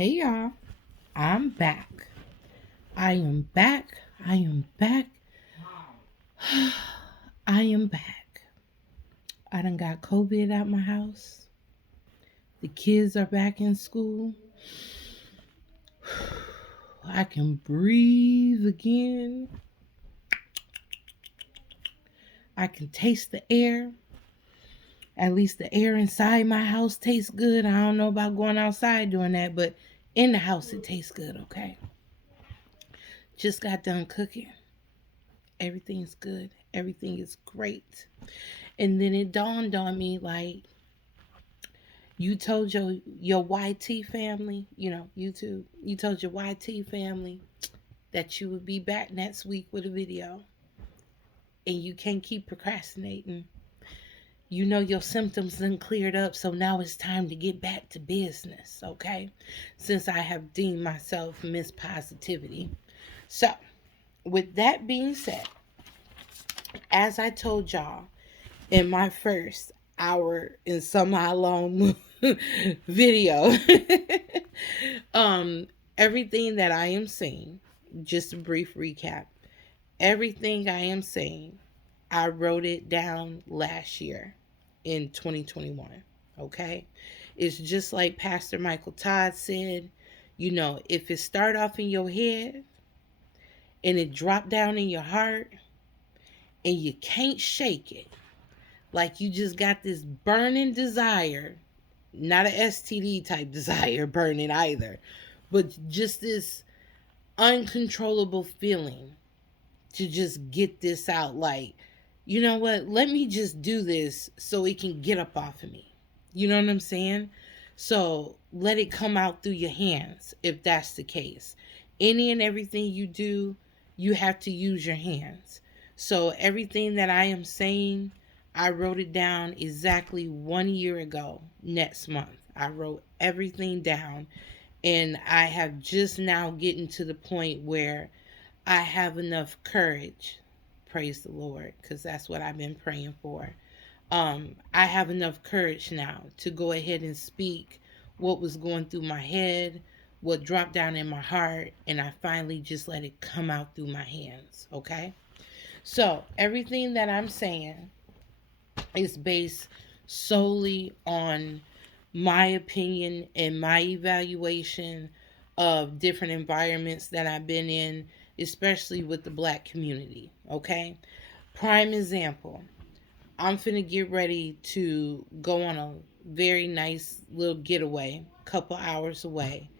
Hey y'all, I'm back. I am back. I am back. I am back. I done got COVID at my house. The kids are back in school. I can breathe again. I can taste the air. At least the air inside my house tastes good. I don't know about going outside doing that, but in the house it tastes good, okay? Just got done cooking. Everything's good. Everything is great. And then it dawned on me like you told your YT family, YouTube, you told your YT family that you would be back next week with a video and you can't keep procrastinating. You know your symptoms then cleared up, so now it's time to get back to business, okay? Since I have deemed myself Miss Positivity. So, with that being said, as I told y'all in my first hour and somehow long video, um, everything that I am saying, just a brief recap, everything I am saying, I wrote it down last year in 2021. Okay. It's just like Pastor Michael Todd said, if it start off in your head and it drop down in your heart and you can't shake it, like you just got this burning desire, not a STD type desire burning either, but just this uncontrollable feeling to just get this out. Like, you know what? Let me just do this so it can get up off of me. You know what I'm saying? So let it come out through your hands if that's the case. Any and everything you do, you have to use your hands. So everything that I am saying, I wrote it down exactly 1 year ago next month. I wrote everything down and I have just now getting to the point where I have enough courage, praise the Lord, because that's what I've been praying for. I have enough courage now to go ahead and speak what was going through my head, what dropped down in my heart, and I finally just let it come out through my hands. Okay? So, everything that I'm saying is based solely on my opinion and my evaluation of different environments that I've been in, especially with the black community. Okay? Prime example, I'm finna get ready to go on a very nice little getaway, couple hours away.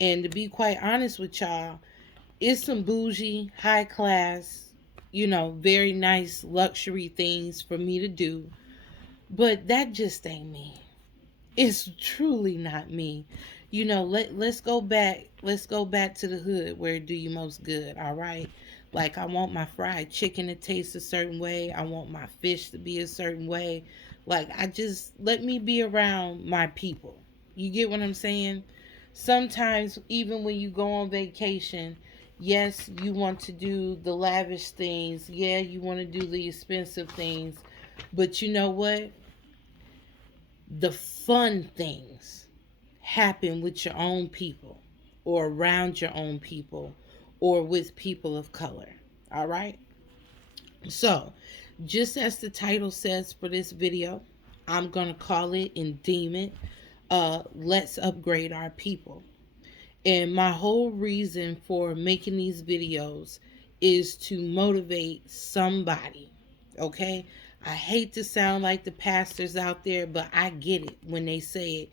And to be quite honest with y'all, it's some bougie, high class, very nice luxury things for me to do. But that just ain't me. It's truly not me. Let's go back. Let's go back to the hood where it do you most good. All right. Like I want my fried chicken to taste a certain way. I want my fish to be a certain way. Like I just let me be around my people. You get what I'm saying? Sometimes even when you go on vacation, yes, you want to do the lavish things. Yeah, you want to do the expensive things. But you know what? The fun things happen with your own people or around your own people or with people of color. All right. So, just as the title says for this video, I'm going to call it and deem it Let's Upgrade Our People. And my whole reason for making these videos is to motivate somebody. Okay? I hate to sound like the pastors out there, but I get it when they say it.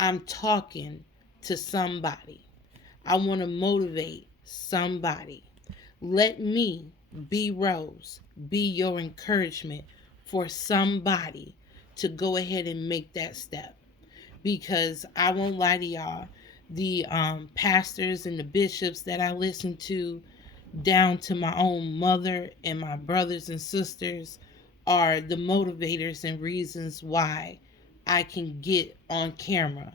I'm talking to somebody. I want to motivate somebody. Let me be Rose, be your encouragement for somebody to go ahead and make that step. Because I won't lie to y'all, the pastors and the bishops that I listen to, down to my own mother and my brothers and sisters, are the motivators and reasons why I can get on camera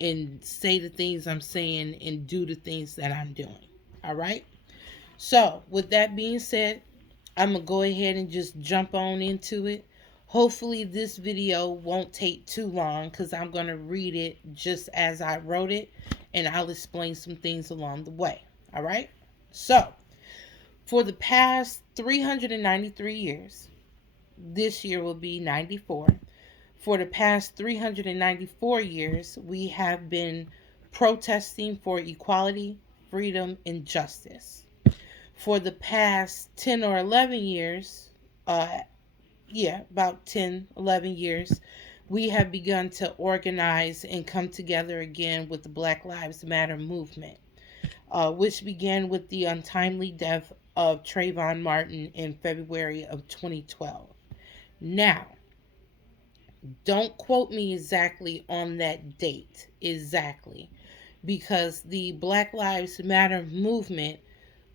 and say the things I'm saying and do the things that I'm doing. All right? So, with that being said, I'm going to go ahead and just jump on into it. Hopefully, this video won't take too long because I'm going to read it just as I wrote it and I'll explain some things along the way. All right? So, for the past 393 years, this year will be 94. For the past 394 years, we have been protesting for equality, freedom, and justice. For the past 10 or 11 years, uh, about 10, 11 years, we have begun to organize and come together again with the Black Lives Matter movement, which began with the untimely death of Trayvon Martin in February of 2012. Now, don't quote me exactly on that date, exactly, because the Black Lives Matter movement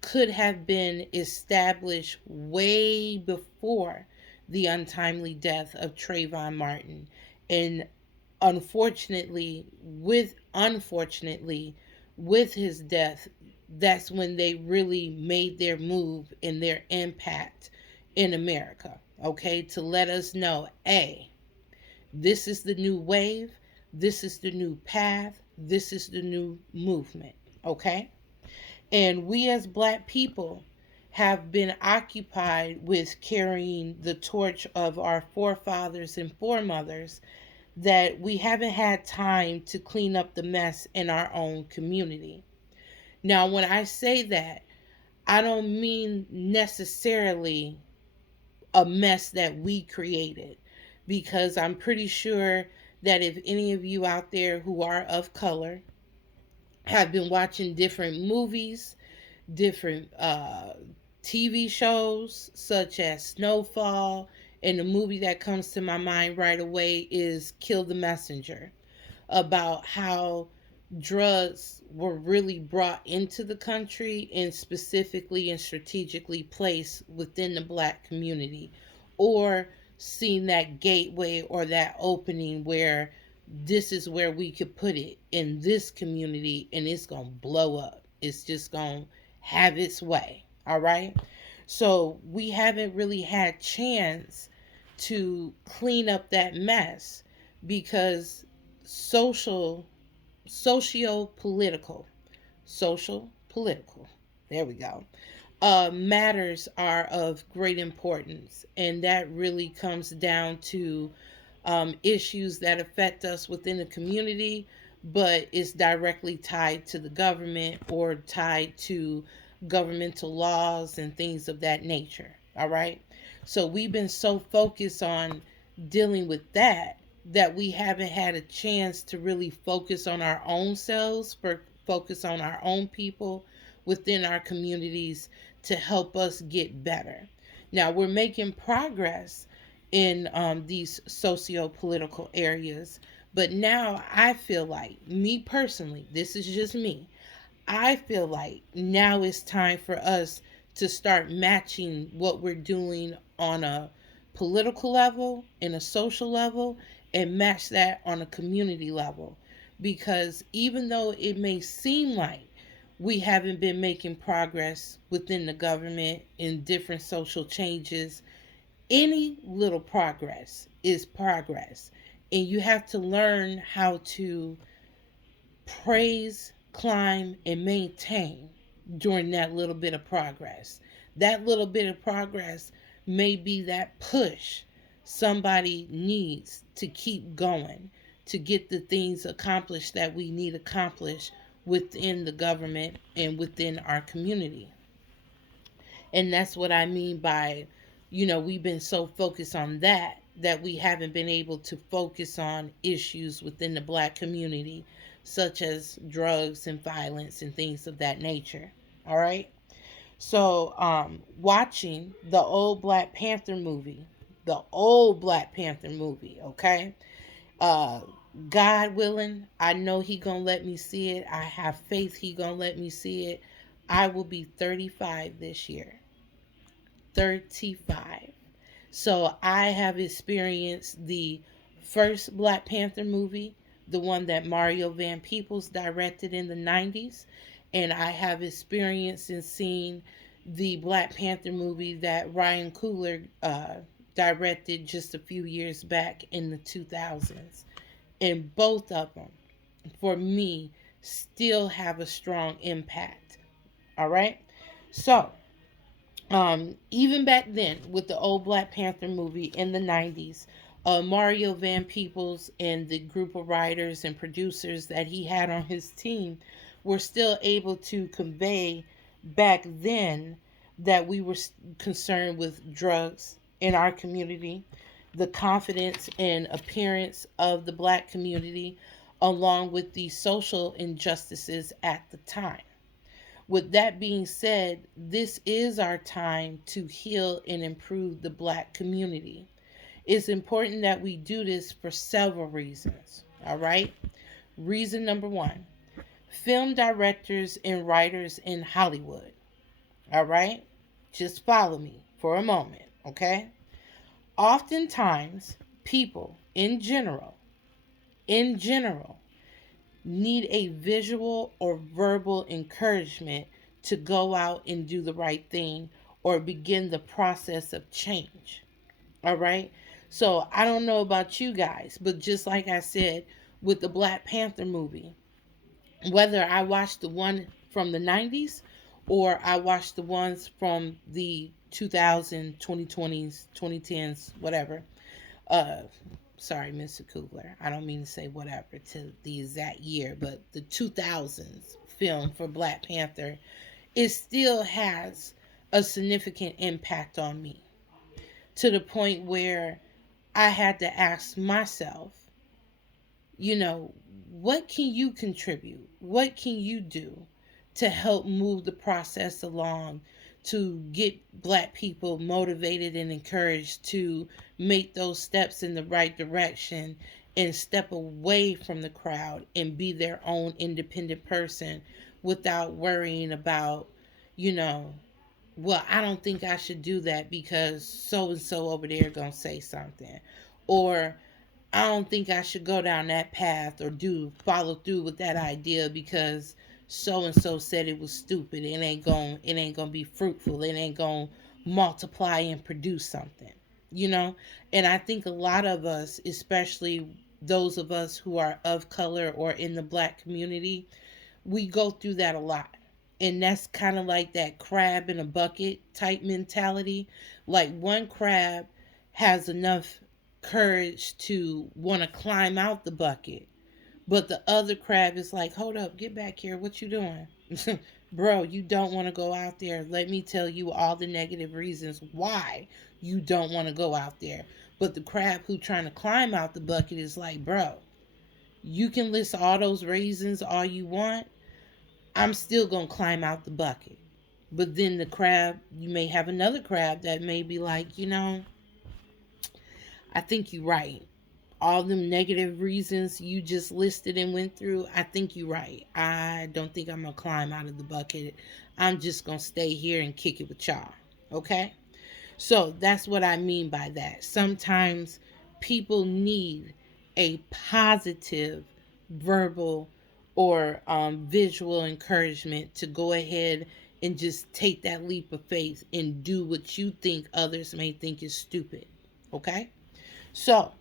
could have been established way before the untimely death of Trayvon Martin. And unfortunately, with his death, that's when they really made their move and their impact in America. Okay, to let us know, hey, this is the new wave, this is the new path, this is the new movement. Okay, and we as Black people have been occupied with carrying the torch of our forefathers and foremothers, that we haven't had time to clean up the mess in our own community. Now, when I say that, I don't mean necessarily a mess that we created, because I'm pretty sure that if any of you out there who are of color have been watching different movies, different TV shows, such as Snowfall, and the movie that comes to my mind right away is Kill the Messenger, about how drugs were really brought into the country and specifically and strategically placed within the Black community, or seen that gateway or that opening where this is where we could put it in this community and it's going to blow up. It's just going to have its way. All right? So we haven't really had chance to clean up that mess, because social socio-political social political there we go, matters are of great importance, and that really comes down to issues that affect us within the community, but is directly tied to the government or tied to governmental laws and things of that nature. All right. So we've been so focused on dealing with that, that we haven't had a chance to really focus on our own selves, for focus on our own people within our communities to help us get better. Now we're making progress in these socio-political areas, but now I feel like, me personally, this is just me, I feel like now it's time for us to start matching what we're doing on a political level, in a social level, and match that on a community level. Because even though it may seem like we haven't been making progress within the government in different social changes, any little progress is progress. And you have to learn how to praise, climb, and maintain during that little bit of progress. That little bit of progress may be that push somebody needs to keep going, to get the things accomplished that we need accomplished within the government and within our community. And that's what I mean by, we've been so focused on that we haven't been able to focus on issues within the Black community, such as drugs and violence and things of that nature. All right. So, watching the old Black Panther movie, okay? Uh, God willing, I know He gonna let me see it. I have faith He gonna let me see it. I will be 35 this year. 35. So I have experienced the first Black Panther movie, the one that Mario Van Peebles directed in the 90s. And I have experienced and seen the Black Panther movie that Ryan Coogler directed just a few years back in the 2000s. And both of them, for me, still have a strong impact. All right. So, even back then with the old Black Panther movie in the 90s, Mario Van Peebles and the group of writers and producers that he had on his team were still able to convey back then that we were concerned with drugs in our community, the confidence and appearance of the black community, along with the social injustices at the time. With that being said, this is our time to heal and improve the black community. It's important that we do this for several reasons. All right. Reason number one, film directors and writers in Hollywood. All right. Just follow me for a moment. Okay. Oftentimes, people in general, need a visual or verbal encouragement to go out and do the right thing or begin the process of change. All right. So I don't know about you guys, but just like I said with the Black Panther movie, whether I watched the one from the 90s or I watched the ones from the 2000s, 2020s, 2010s, whatever. Uh, sorry, Mr. Kugler. I don't mean to say whatever to the exact year, but the 2000s film for Black Panther, it still has a significant impact on me to the point where I had to ask myself, you know, what can you contribute? What can you do to help move the process along to get black people motivated and encouraged to make those steps in the right direction and step away from the crowd and be their own independent person without worrying about, you know, well, I don't think I should do that because so and so over there gonna say something, or I don't think I should go down that path or do follow through with that idea because so and so said it was stupid. It ain't gonna be fruitful. It ain't gonna multiply and produce something. You know? And I think a lot of us, especially those of us who are of color or in the black community, we go through that a lot. And that's kind of like that crab in a bucket type mentality. Like one crab has enough courage to want to climb out the bucket, but the other crab is like, hold up, get back here. What you doing? Bro, you don't want to go out there. Let me tell you all the negative reasons why you don't want to go out there. But the crab who trying to climb out the bucket is like, bro, you can list all those reasons all you want, I'm still going to climb out the bucket. But then the crab, you may have another crab that may be like, I think you're right. All them negative reasons you just listed and went through, I think you're right. I don't think I'm going to climb out of the bucket. I'm just going to stay here and kick it with y'all. Okay? So that's what I mean by that. Sometimes people need a positive verbal or visual encouragement to go ahead and just take that leap of faith and do what you think others may think is stupid. Okay? So,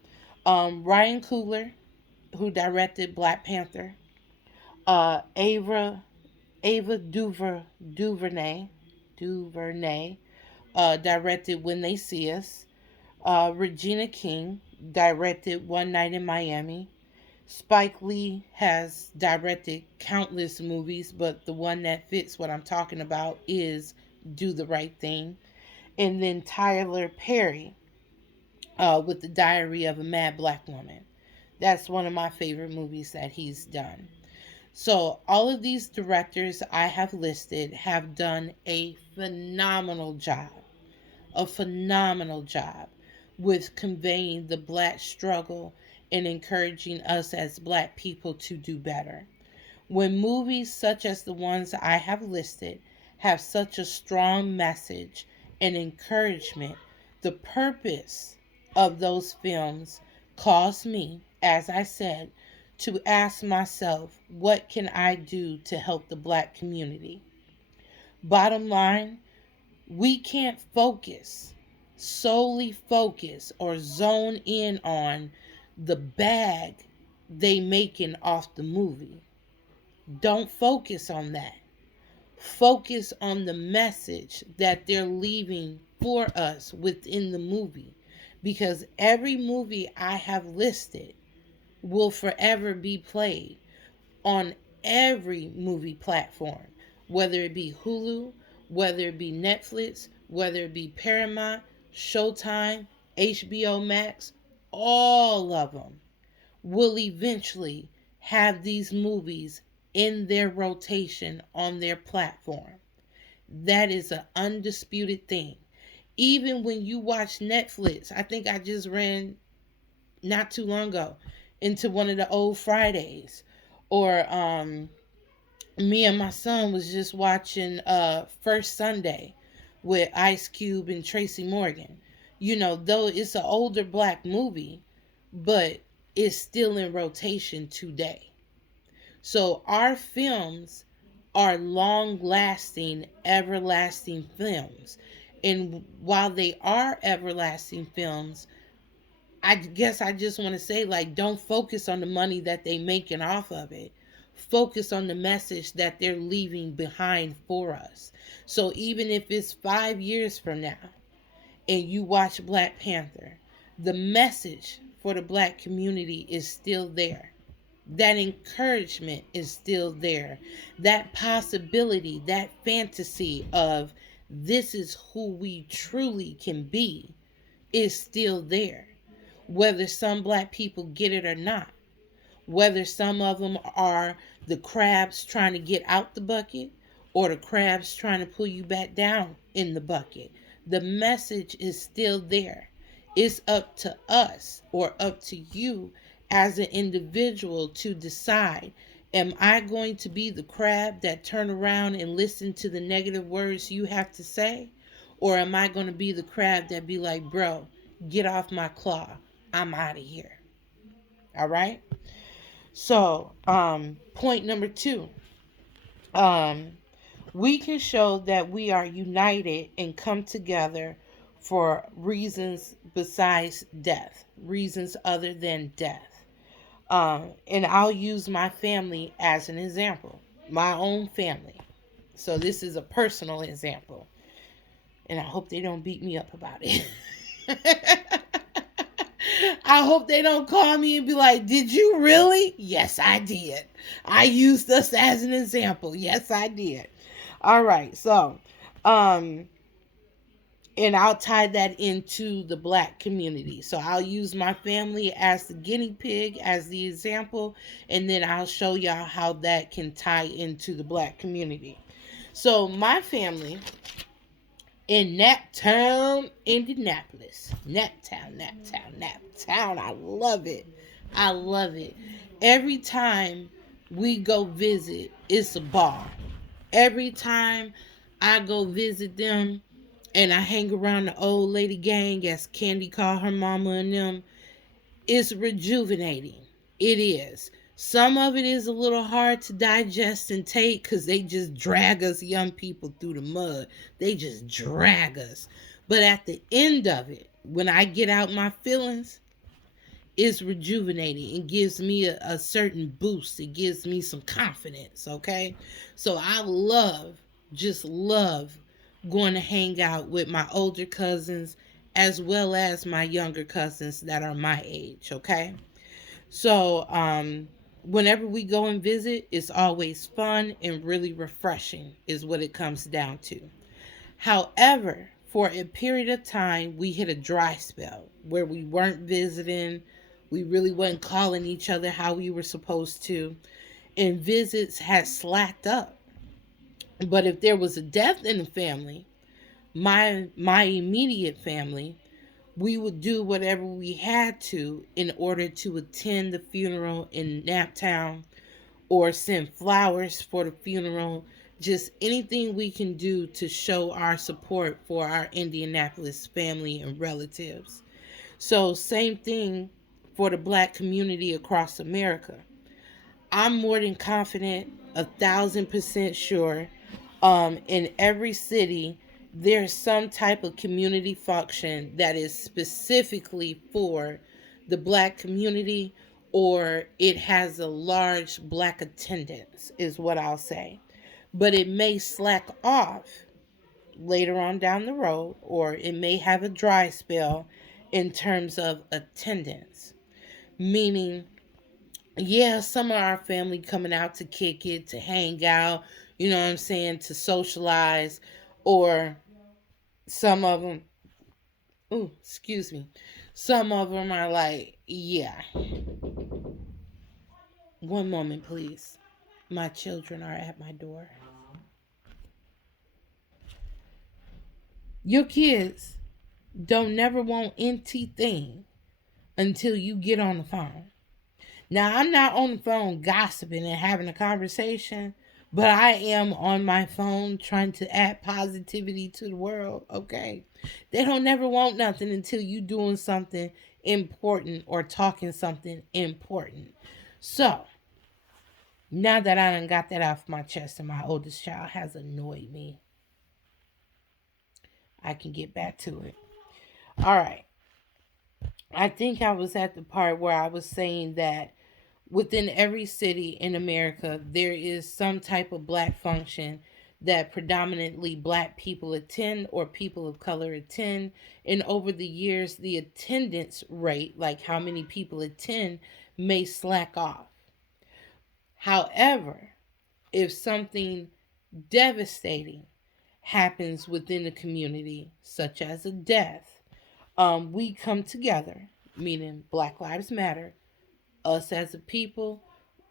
Ryan Coogler, who directed Black Panther, Ava Duvernay, directed When They See Us. Regina King directed One Night in Miami. Spike Lee has directed countless movies, but the one that fits what I'm talking about is Do the Right Thing. And then Tyler Perry with The Diary of a Mad Black Woman. That's one of my favorite movies that he's done. So, all of these directors I have listed have done a phenomenal job with conveying the black struggle and encouraging us as black people to do better. When movies such as the ones I have listed have such a strong message and encouragement, the purpose of those films caused me, as I said, to ask myself, what can I do to help the black community? Bottom line, we can't solely focus or zone in on the bag they making off the movie. Don't focus on that. Focus on the message that they're leaving for us within the movie. Because every movie I have listed will forever be played on every movie platform, whether it be Hulu, whether it be Netflix, whether it be Paramount, Showtime, HBO Max, all of them will eventually have these movies in their rotation on their platform. That is an undisputed thing. Even when you watch Netflix, I think I just ran not too long ago into one of the old Fridays, or me and my son was just watching First Sunday with Ice Cube and Tracy Morgan. You know, though it's an older black movie, but it's still in rotation today. So our films are long lasting, everlasting films. And while they are everlasting films, I guess I just want to say, like, don't focus on the money that they making off of it. Focus on the message that they're leaving behind for us. So even if it's 5 years from now and you watch Black Panther, the message for the black community is still there. That encouragement is still there. That possibility, that fantasy of this is who we truly can be is still there. Whether some black people get it or not, whether some of them are the crabs trying to get out the bucket or the crabs trying to pull you back down in the bucket, the message is still there. It's up to us or up to you as an individual to decide, am I going to be the crab that turn around and listen to the negative words you have to say? Or am I going to be the crab that be like, bro, get off my claw. I'm out of here. All right? So, point number two, um, we can show that we are united and come together for reasons besides death, reasons other than death. And I'll use my family as an example, my own family. So, this is a personal example, and I hope they don't beat me up about it. I hope they don't call me and be like, did you really? Yes, I did. I used us as an example. Yes, I did. All right. So, um, and I'll tie that into the black community. So I'll use my family as the guinea pig, as the example, and then I'll show y'all how that can tie into the black community. So, my family in Naptown, Indianapolis. Naptown. I love it. I love it. Every time we go visit, it's a ball. Every time I go visit them and I hang around the old lady gang, as Candy called her mama and them, it's rejuvenating. It is. Some of it is a little hard to digest and take because they just drag us young people through the mud. They just drag us. But at the end of it, when I get out my feelings, it's rejuvenating. It gives me a certain boost. It gives me some confidence, okay? So I just love going to hang out with my older cousins as well as my younger cousins that are my age, okay? So, whenever we go and visit, it's always fun and really refreshing, is what it comes down to. However, for a period of time, we hit a dry spell where we weren't visiting, we really wasn't calling each other how we were supposed to, and visits had slacked up. But if there was a death in the family, my immediate family, we would do whatever we had to in order to attend the funeral in Naptown or send flowers for the funeral. Just anything we can do to show our support for our Indianapolis family and relatives. So, same thing for the black community across America. I'm more than confident, 1,000% sure, in every city, there's some type of community function that is specifically for the black community or it has a large black attendance, is what I'll say. But it may slack off later on down the road, or it may have a dry spell in terms of attendance. Meaning, yeah, some of our family coming out to kick it, to hang out, you know what I'm saying, to socialize, or some of them, oh, excuse me, some of them are like, yeah, one moment, please. My children are at my door. Your kids don't never want anything until you get on the phone. Now, I'm not on the phone gossiping and having a conversation, but I am on my phone trying to add positivity to the world, okay? They don't never want nothing until you doing something important or talking something important. So, now that I done got that off my chest and my oldest child has annoyed me, I can get back to it. All right. I think I was at the part where I was saying that within every city in America, there is some type of black function that predominantly black people attend or people of color attend. And over the years, the attendance rate, like how many people attend, may slack off. However, if something devastating happens within the community, such as a death, we come together, meaning Black Lives Matter, us as a people,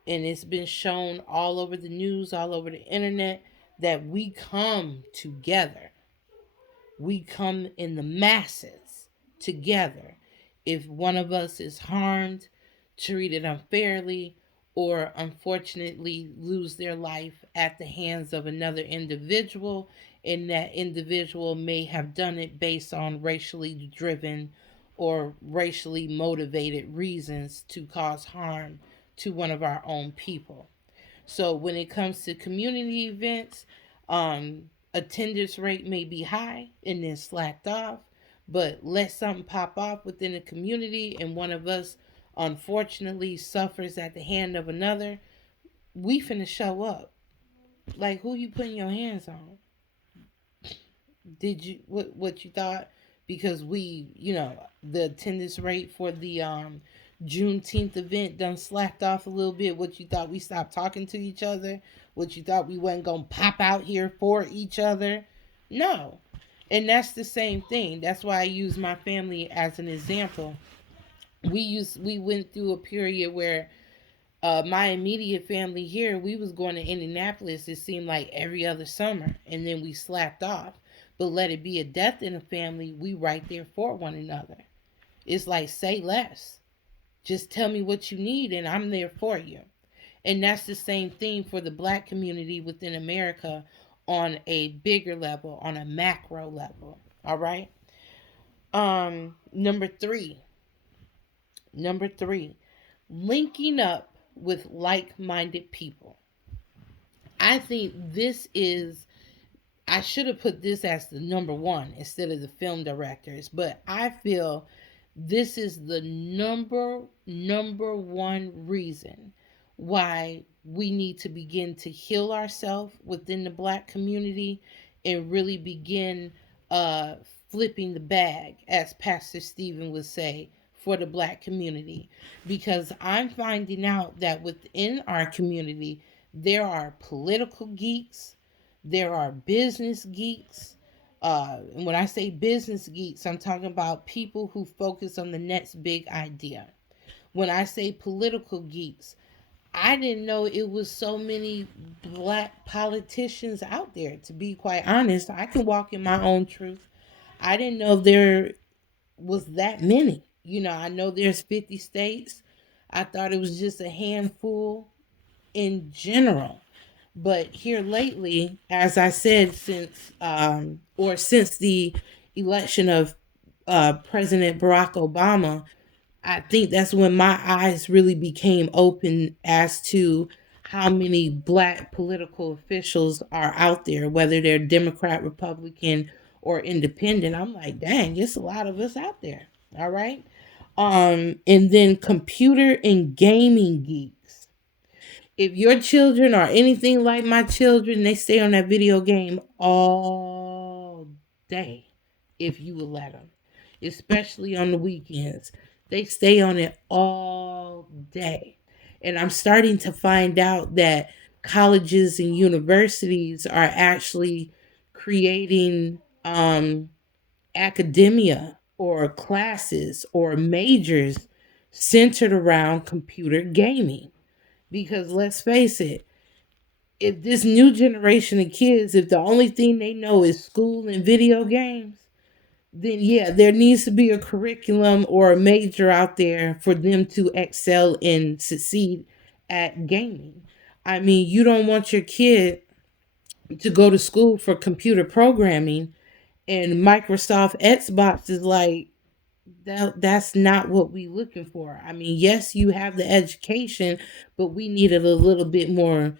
and it's been shown all over the news, all over the internet, that we come together. We come in the masses together. If one of us is harmed, treated unfairly, or unfortunately lose their life at the hands of another individual, and that individual may have done it based on racially driven or racially motivated reasons to cause harm to one of our own people. So when it comes to community events, attendance rate may be high and then slacked off, but let something pop off within the community and one of us unfortunately suffers at the hand of another, we finna show up. Like, who you putting your hands on? Did you what you thought? Because we, the attendance rate for the Juneteenth event done slacked off a little bit. What you thought we stopped talking to each other? What you thought we wasn't gonna pop out here for each other? No. And that's the same thing. That's why I use my family as an example. We went through a period where my immediate family here, we was going to Indianapolis, it seemed like every other summer, and then we slapped off. But let it be a death in the family, we right there for one another. It's like, say less. Just tell me what you need and I'm there for you. And that's the same thing for the black community within America on a bigger level, on a macro level. All right. Number three. Number three. Linking up with like-minded people. I think this is, I should have put this as the number one instead of the film directors, but I feel this is the number one reason why we need to begin to heal ourselves within the black community and really begin uh flipping the bag, as Pastor Stephen would say, for the black community. Because I'm finding out that within our community there are political geeks, there are business geeks. And when I say business geeks, I'm talking about people who focus on the next big idea. When I say political geeks, I didn't know it was so many black politicians out there. To be quite honest, I can walk in my own truth. I didn't know there was that many. I know there's 50 states. I thought it was just a handful in general. But here lately, as I said, since the election of President Barack Obama, I think that's when my eyes really became open as to how many black political officials are out there, whether they're Democrat, Republican, or independent. I'm like, dang, it's a lot of us out there. All right. And then computer and gaming geeks. If your children are anything like my children, they stay on that video game all day if you will let them, especially on the weekends. They stay on it all day. And I'm starting to find out that colleges and universities are actually creating academia or classes or majors centered around computer gaming. Because let's face it, if this new generation of kids, if the only thing they know is school and video games, then yeah, there needs to be a curriculum or a major out there for them to excel and succeed at gaming. I mean, you don't want your kid to go to school for computer programming and Microsoft Xbox is like, that's not what we looking for. I mean, yes, you have the education, but we needed a little bit more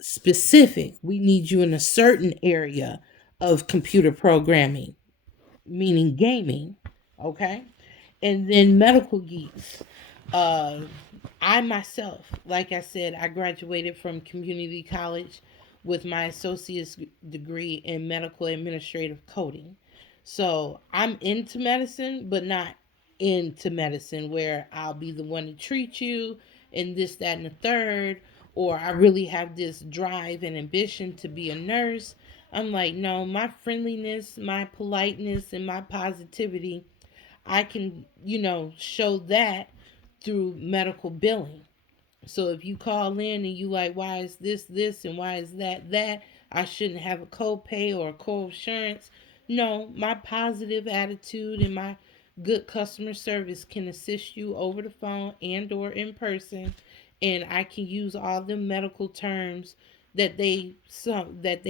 specific. We need you in a certain area of computer programming, meaning gaming. Okay. And then medical geeks. Uh, I myself, like I said, I graduated from community college with my associate's degree in medical administrative coding. So I'm into medicine, but not into medicine where I'll be the one to treat you and this, that, and the third, or I really have this drive and ambition to be a nurse. I'm like, no, my friendliness, my politeness, and my positivity, I can, show that through medical billing. So if you call in and you like, why is this and why is that, I shouldn't have a copay or a co-insurance. No, my positive attitude and my good customer service can assist you over the phone and or in person, and I can use all the medical terms that they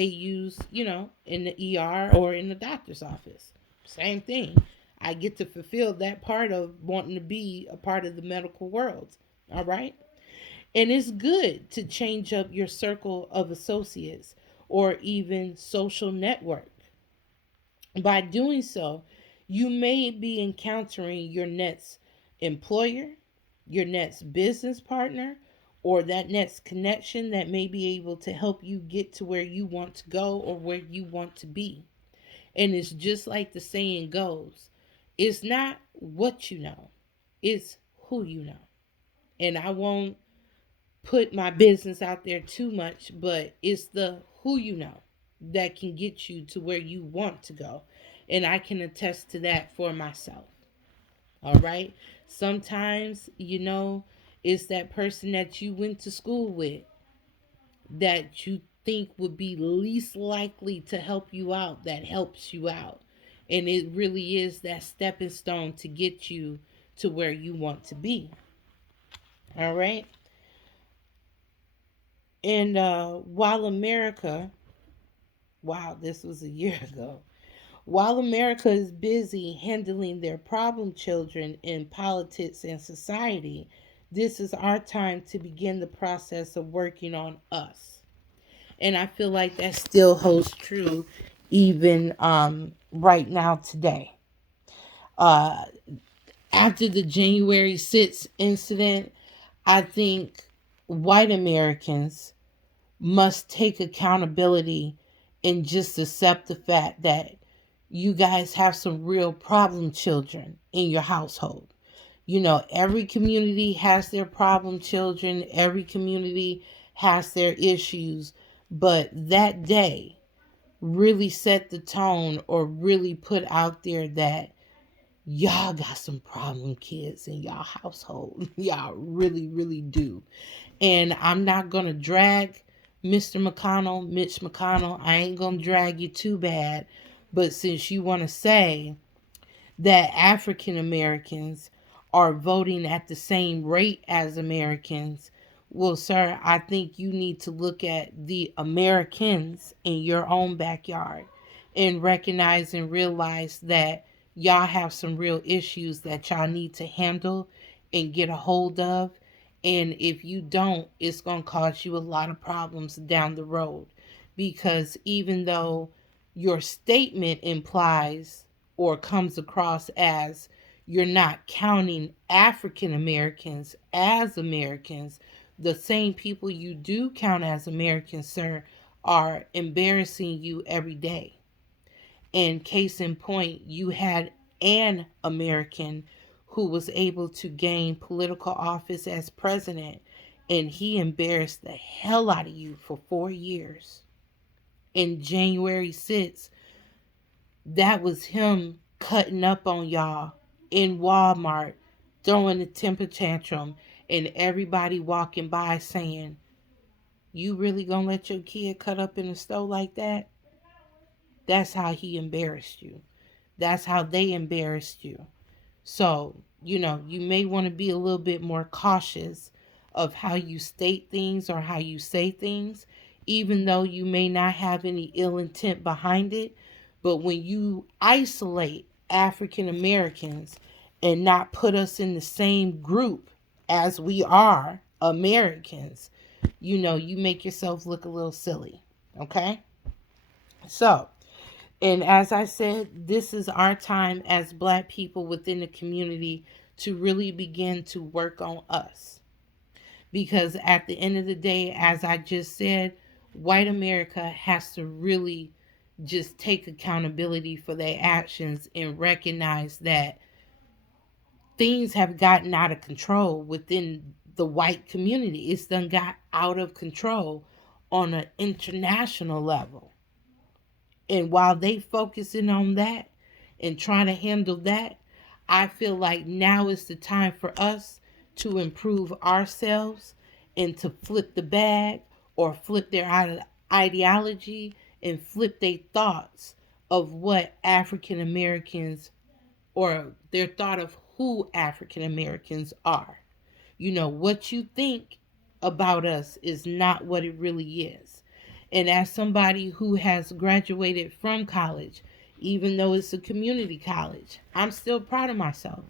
use, in the ER or in the doctor's office. Same thing. I get to fulfill that part of wanting to be a part of the medical world. All right? And it's good to change up your circle of associates or even social network. By doing so, you may be encountering your next employer, your next business partner, or that next connection that may be able to help you get to where you want to go or where you want to be. And it's just like the saying goes, it's not what you know, it's who you know. And I won't put my business out there too much, but it's the who you know that can get you to where you want to go. And I can attest to that for myself. All right. Sometimes, it's that person that you went to school with that you think would be least likely to help you out that helps you out. And it really is that stepping stone to get you to where you want to be. All right. And while America, wow, this was a year ago. While America is busy handling their problem children in politics and society, this is our time to begin the process of working on us. And I feel like that still holds true even right now today. Uh, After the January 6th incident, I think white Americans must take accountability and just accept the fact that you guys have some real problem children in your household. Every community has their problem children, every community has their issues, but that day really set the tone or really put out there that y'all got some problem kids in y'all household. Y'all really, really do. And I'm not going to drag Mr. McConnell, Mitch McConnell. I ain't going to drag you too bad. But since you want to say that African Americans are voting at the same rate as Americans, well, sir, I think you need to look at the Americans in your own backyard and recognize and realize that y'all have some real issues that y'all need to handle and get a hold of. And if you don't, it's going to cause you a lot of problems down the road. Because even though your statement implies or comes across as You're not counting African Americans as Americans. The same people you do count as Americans, sir, are embarrassing you every day. And case in point, you had an American who was able to gain political office as president, and he embarrassed the hell out of you for 4 years. In January 6th, that was him cutting up on y'all in Walmart, throwing a temper tantrum, and everybody walking by saying, "You really gonna let your kid cut up in the store like that?" That's how he embarrassed you. That's how they embarrassed you. So, you may want to be a little bit more cautious of how you state things or how you say things, even though you may not have any ill intent behind it. But when you isolate African Americans and not put us in the same group as we are Americans, you make yourself look a little silly. Okay? So, and as I said, this is our time as Black people within the community to really begin to work on us. Because at the end of the day, as I just said, white America has to really just take accountability for their actions and recognize that things have gotten out of control within the white community. It's done got out of control on an international level. And while they focusing on that and trying to handle that, I feel like now is the time for us to improve ourselves and to flip the bag or flip their ideology and flip their thoughts of what African Americans or their thought of who African Americans are. What you think about us is not what it really is. And as somebody who has graduated from college, even though it's a community college, I'm still proud of myself.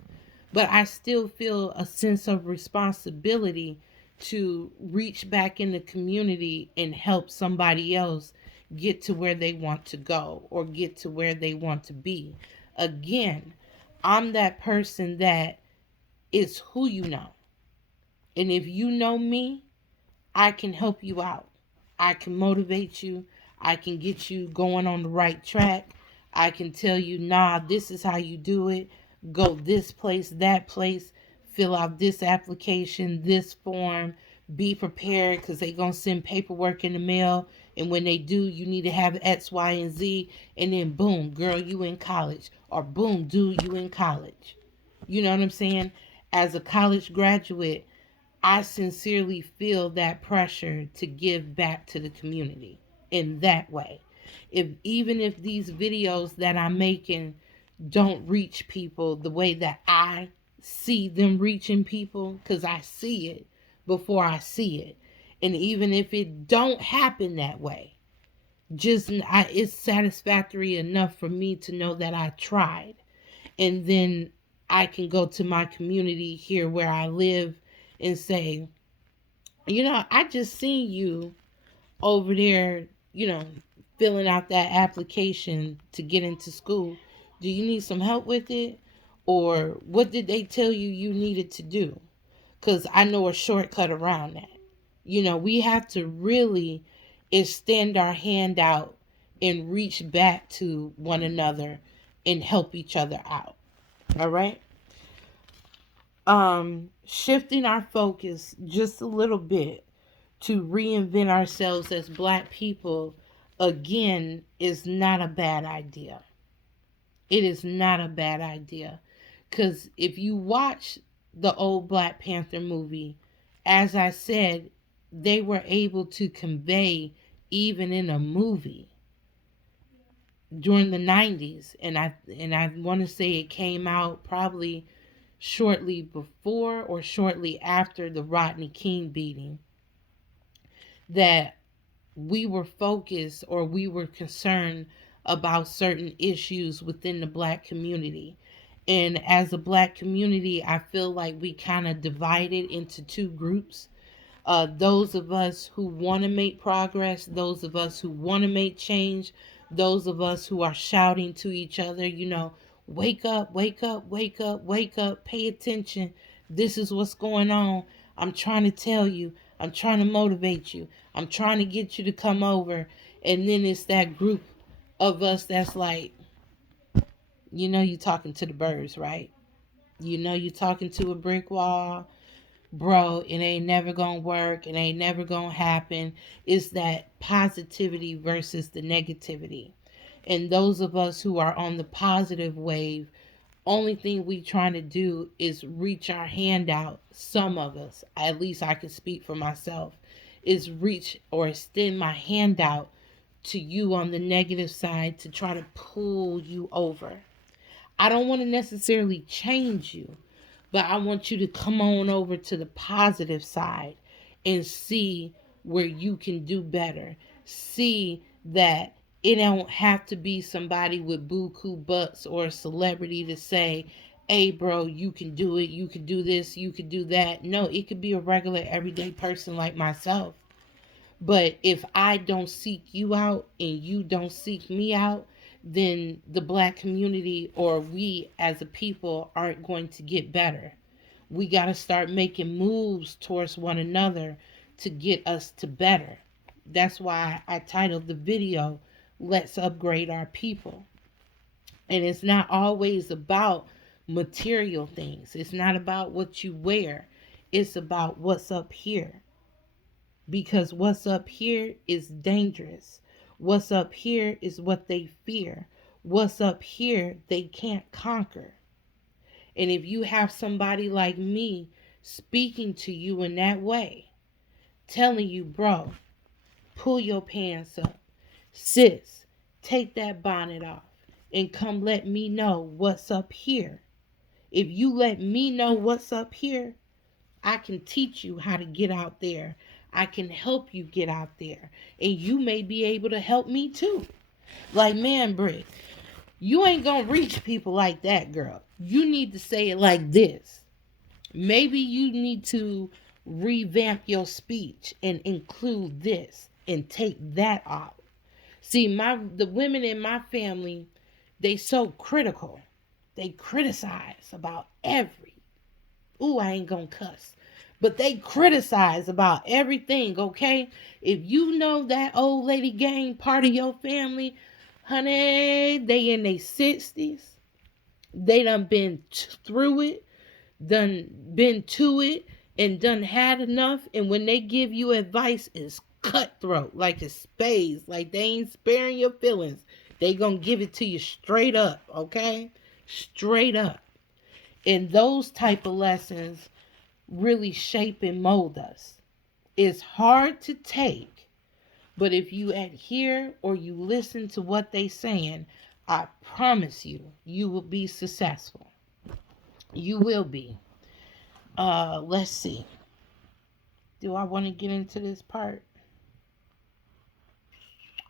But I still feel a sense of responsibility to reach back in the community and help somebody else get to where they want to go or get to where they want to be. Again, I'm that person that is who you know. And if you know me, I can help you out. I can motivate you. I can get you going on the right track. I can tell you, nah, this is how you do it. Go this place, that place, fill out this application, this form. Be prepared because they're going to send paperwork in the mail. And when they do, you need to have X, Y, and Z. And then, boom, girl, you in college. Or boom, dude, you in college. You know what I'm saying? As a college graduate, I sincerely feel that pressure to give back to the community in that way. Even if these videos that I'm making don't reach people the way that I see them reaching people, because I see it before I see it. And even if it don't happen that way, it's satisfactory enough for me to know that I tried. And then I can go to my community here where I live and say, I just seen you over there, filling out that application to get into school. Do you need some help with it? Or what did they tell you needed to do? Because I know a shortcut around that. We have to really extend our hand out and reach back to one another and help each other out. All right? Shifting our focus just a little bit to reinvent ourselves as Black people again is not a bad idea. It is not a bad idea. Because if you watch the old Black Panther movie, as I said, they were able to convey, even in a movie during the 90s, and I want to say it came out probably shortly before or shortly after the Rodney King beating, that we were focused or we were concerned about certain issues within the Black community. And as a Black community, I feel like we kind of divided into two groups. Those of us who want to make progress, those of us who want to make change, those of us who are shouting to each other, Wake up, wake up, wake up, wake up, pay attention. This is what's going on. I'm trying to tell you. I'm trying to motivate you. I'm trying to get you to come over. And then it's that group of us that's like, you talking to the birds, right? You talking to a brick wall. Bro, it ain't never gonna work. It ain't never gonna happen. It's that positivity versus the negativity. And those of us who are on the positive wave, only thing we trying to do is reach our hand out. Some of us, at least I can speak for myself, is reach or extend my hand out to you on the negative side to try to pull you over. I don't want to necessarily change you, but I want you to come on over to the positive side and see where you can do better. See that it don't have to be somebody with buku butts or a celebrity to say, hey, bro, you can do it. You can do this. You can do that. No, it could be a regular, everyday person like myself. But if I don't seek you out and you don't seek me out, then the black community or we as a people aren't going to get better. We got to start making moves towards one another to get us to better. That's why I titled the video, Let's Upgrade Our People. And it's not always about material things, it's not about what you wear, it's about what's up here. Because what's up here is dangerous. What's up here is what they fear. What's up here they can't conquer. And if you have somebody like me speaking to you in that way, telling you, bro, pull your pants up, sis, take that bonnet off, and come let me know what's up here. If you let me know what's up here, I can teach you how to get out there. I can help you get out there. And you may be able to help me too. Like, man, Britt, you ain't gonna reach people like that, girl. You need to say it like this. Maybe you need to revamp your speech and include this and take that out. See, the women in my family, they so critical. They criticize about every. Ooh, I ain't gonna cuss. But they criticize about everything, okay? If you know that old lady gang part of your family, honey, they in their 60s. They done been through it, done been to it, and done had enough. And when they give you advice, it's cutthroat, like it's spades, like they ain't sparing your feelings. They gonna give it to you straight up, okay? Straight up. And those type of lessons really shape and mold us. It's hard to take, but if you adhere or you listen to what they saying, I promise you, you will be successful. You will be. Let's see. Do I want to get into this part?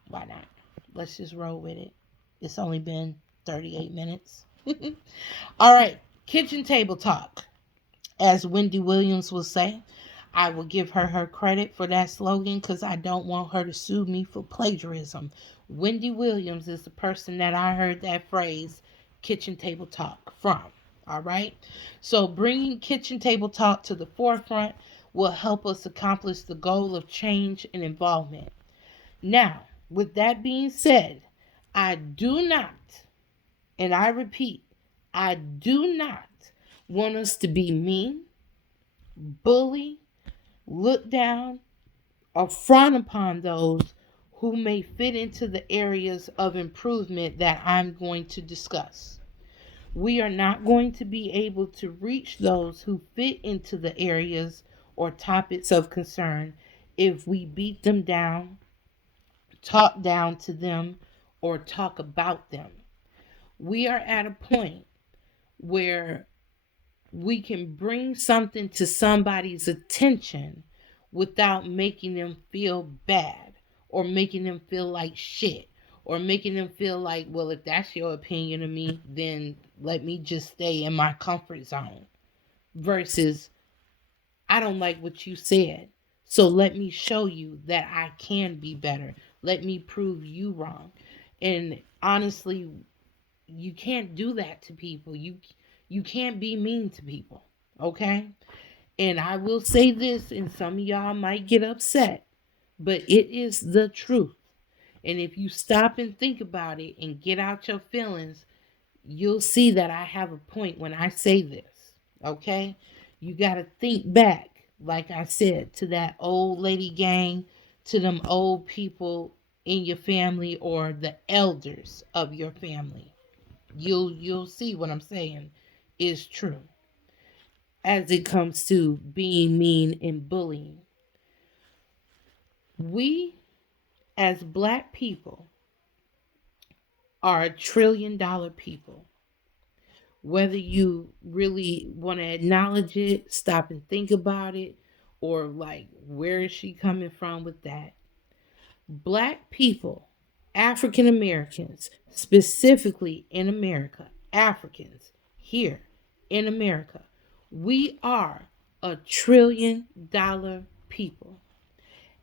Why not? Let's just roll with it. It's only been 38 minutes. All right, kitchen table talk. As Wendy Williams will say, I will give her credit for that slogan because I don't want her to sue me for plagiarism. Wendy Williams is the person that I heard that phrase, kitchen table talk, from. All right? So bringing kitchen table talk to the forefront will help us accomplish the goal of change and involvement. Now, with that being said, I do not, and I repeat, I do not want us to be mean, bully, look down, or frown upon those who may fit into the areas of improvement that I'm going to discuss. We are not going to be able to reach those who fit into the areas or topics of concern if we beat them down, talk down to them, or talk about them. We are at a point where we can bring something to somebody's attention without making them feel bad or making them feel like shit or making them feel like, well, if that's your opinion of me, then let me just stay in my comfort zone. Versus, I don't like what you said. So let me show you that I can be better. Let me prove you wrong. And honestly, you can't do that to people. You can't be mean to people. Okay? And I will say this, and some of y'all might get upset, but it is the truth. And if you stop and think about it and get out your feelings, you'll see that I have a point when I say this. Okay? You got to think back, like I said, to that old lady gang, to them old people in your family or the elders of your family. You'll see what I'm saying is true as it comes to being mean and bullying. We as black people are $1 trillion people. Whether you really want to acknowledge it, stop and think about it, or like, where is she coming from with that? Black people, African Americans, specifically in America, Africans here in America, we are $1 trillion people.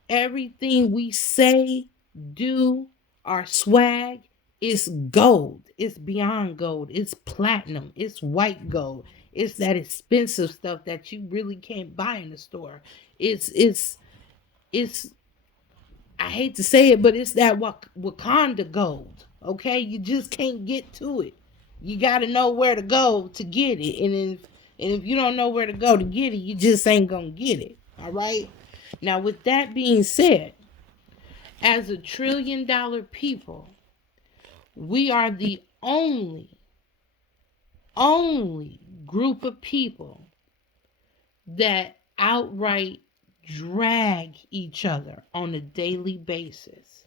Everything we say, do, our swag is gold. It's beyond gold. It's platinum. It's white gold. It's that expensive stuff that you really can't buy in the store. It's I hate to say it, but it's that Wakanda gold. Okay, you just can't get to it. You got to know where to go to get it, and if you don't know where to go to get it, you just ain't gonna get it. All right. Now, with that being said, as $1 trillion people, we are the only group of people that outright drag each other on a daily basis.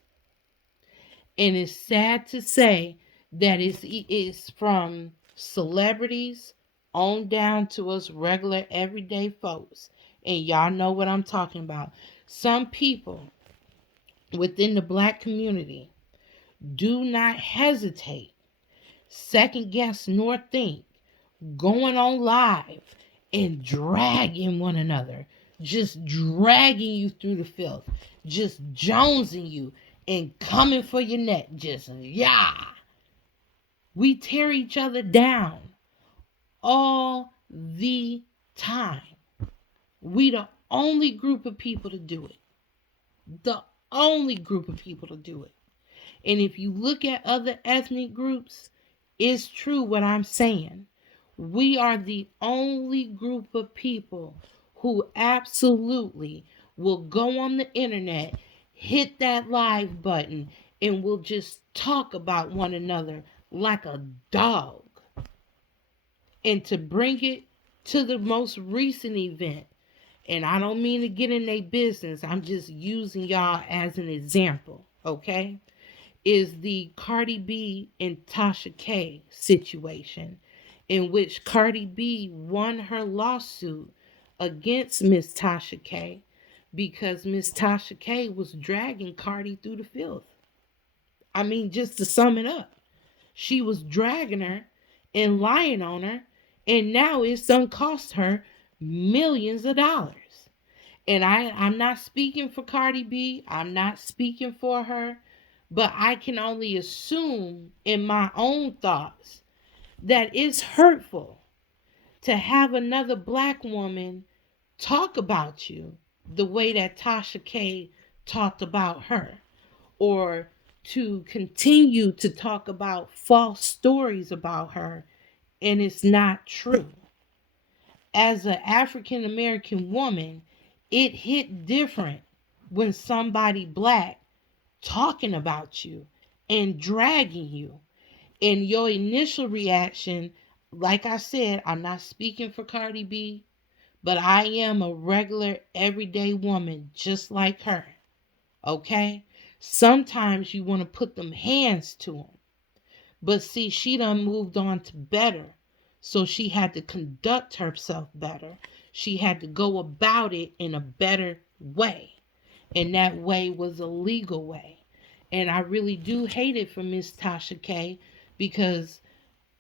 And it's sad to say that it's from celebrities on down to us regular everyday folks. And y'all know what I'm talking about. Some people within the black community do not hesitate, second guess, nor think going on live and dragging one another, just dragging you through the filth, just jonesing you and coming for your neck, just yeah. We tear each other down all the time. We the only group of people to do it. The only group of people to do it. And if you look at other ethnic groups, it's true what I'm saying. We are the only group of people who absolutely will go on the internet, hit that live button, and will just talk about one another like a dog. And to bring it to the most recent event, and I don't mean to get in their business, I'm just using y'all as an example, okay? Is the Cardi B and Tasha K situation, in which Cardi B won her lawsuit against Miss Tasha K because Miss Tasha K was dragging Cardi through the filth. I mean, just to sum it up, she was dragging her and lying on her, and now it's done cost her millions of dollars. And I'm not speaking for Cardi B, I'm not speaking for her, but I can only assume in my own thoughts that it's hurtful to have another black woman talk about you the way that Tasha K talked about her, or to continue to talk about false stories about her, and it's not true. As an African American woman, it hit different when somebody black talking about you and dragging you. And your initial reaction, like I said, I'm not speaking for Cardi B, but I am a regular everyday woman just like her. Okay? Sometimes you want to put them hands to them. But see, she done moved on to better. So she had to conduct herself better. She had to go about it in a better way. And that way was a legal way. And I really do hate it for Miss Tasha K because,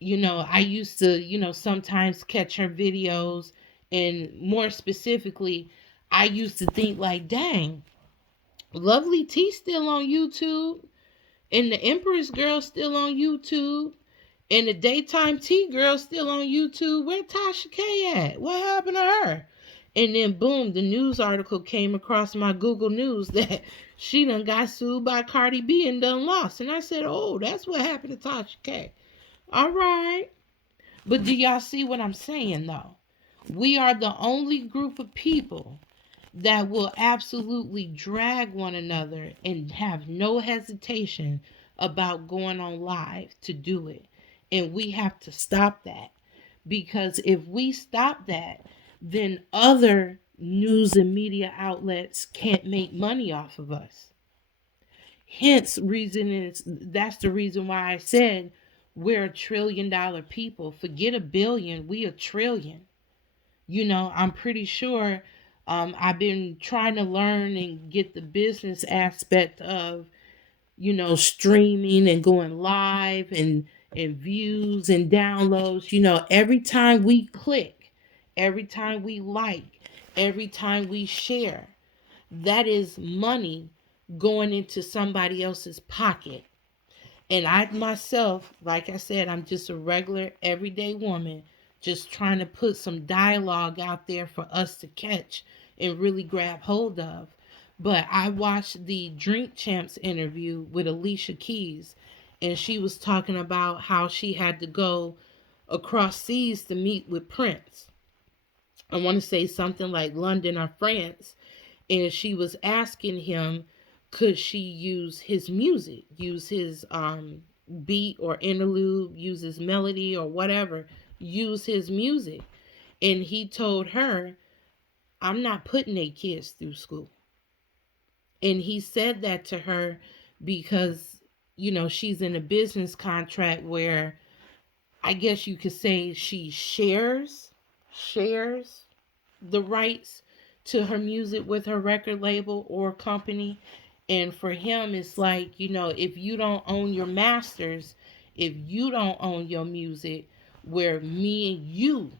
I used to, sometimes catch her videos. And more specifically, I used to think like, dang, Lovely T still on YouTube. And the Empress Girl still on YouTube. And the daytime tea girl still on YouTube. Where Tasha K at? What happened to her? And then boom, the news article came across my Google News that she done got sued by Cardi B and done lost. And I said, oh, that's what happened to Tasha K. All right. But do y'all see what I'm saying though? We are the only group of people that will absolutely drag one another and have no hesitation about going on live to do it. And we have to stop that, because if we stop that, then other news and media outlets can't make money off of us. Hence, reason is that's the reason why I said we're $1 trillion people. Forget a billion, we a trillion. I'm pretty sure I've been trying to learn and get the business aspect of, streaming and going live and views and downloads. Every time we click, every time we like, every time we share, that is money going into somebody else's pocket. And I myself, like I said, I'm just a regular everyday woman just trying to put some dialogue out there for us to catch and really grab hold of. But I watched the Drink Champs interview with Alicia Keys, and she was talking about how she had to go across seas to meet with Prince. I want to say something like London or France, and she was asking him, could she use his music, use his beat or interlude, use his melody or whatever, use his music. And he told her, I'm not putting their kids through school. And he said that to her because, she's in a business contract where I guess you could say she shares the rights to her music with her record label or company. And for him, it's like, if you don't own your masters, if you don't own your music, where me and you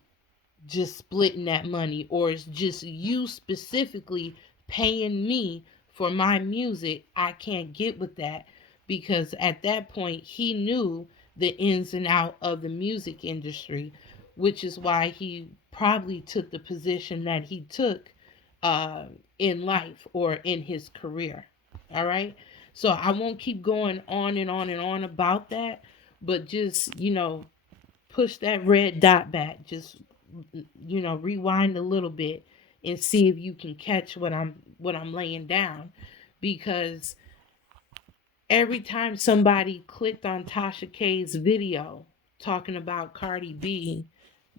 just splitting that money, or it's just you specifically paying me for my music, I can't get with that, because at that point he knew the ins and out of the music industry, which is why he probably took the position that he took uh, in life or in his career. All right. So I won't keep going on and on and on about that, but just, push that red dot back. Just, rewind a little bit and see if you can catch what I'm laying down, because every time somebody clicked on Tasha K's video talking about Cardi B,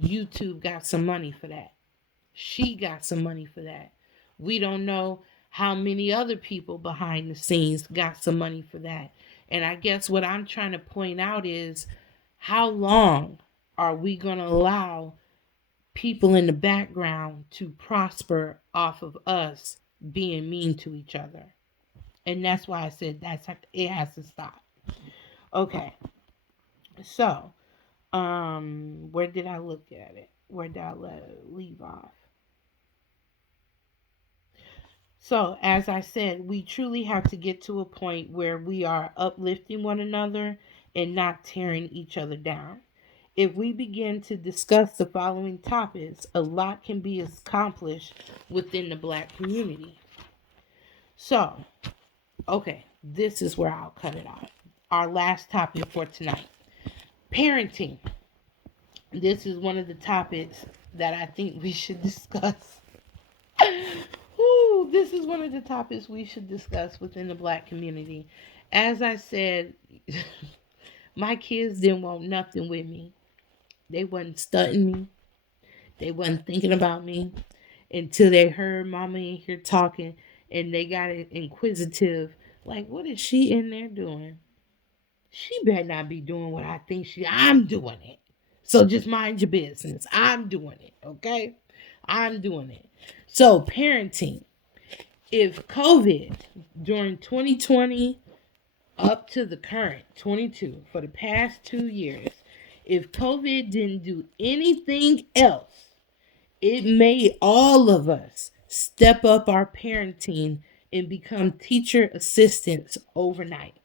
YouTube got some money for that. She got some money for that. We don't know how many other people behind the scenes got some money for that. And I guess what I'm trying to point out is, how long are we going to allow people in the background to prosper off of us being mean to each other? And that's why I said it has to stop. Okay. So, where did I look at it? Where did I leave off? So, as I said, we truly have to get to a point where we are uplifting one another and not tearing each other down. If we begin to discuss the following topics, a lot can be accomplished within the black community. So, okay, this is where I'll cut it off. Our last topic for tonight, parenting. This is one of the topics that I think we should discuss. Ooh, this is one of the topics we should discuss within the black community. As I said, my kids didn't want nothing with me. They wasn't stunting me. They wasn't thinking about me until they heard mama in here talking, and they got inquisitive. Like, what is she in there doing? She better not be doing what I think I'm doing it. So just mind your business. I'm doing it, okay? I'm doing it. So parenting. If COVID during 2020 up to the current 22, for the past 2 years, if COVID didn't do anything else, it made all of us step up our parenting and become teacher assistants overnight.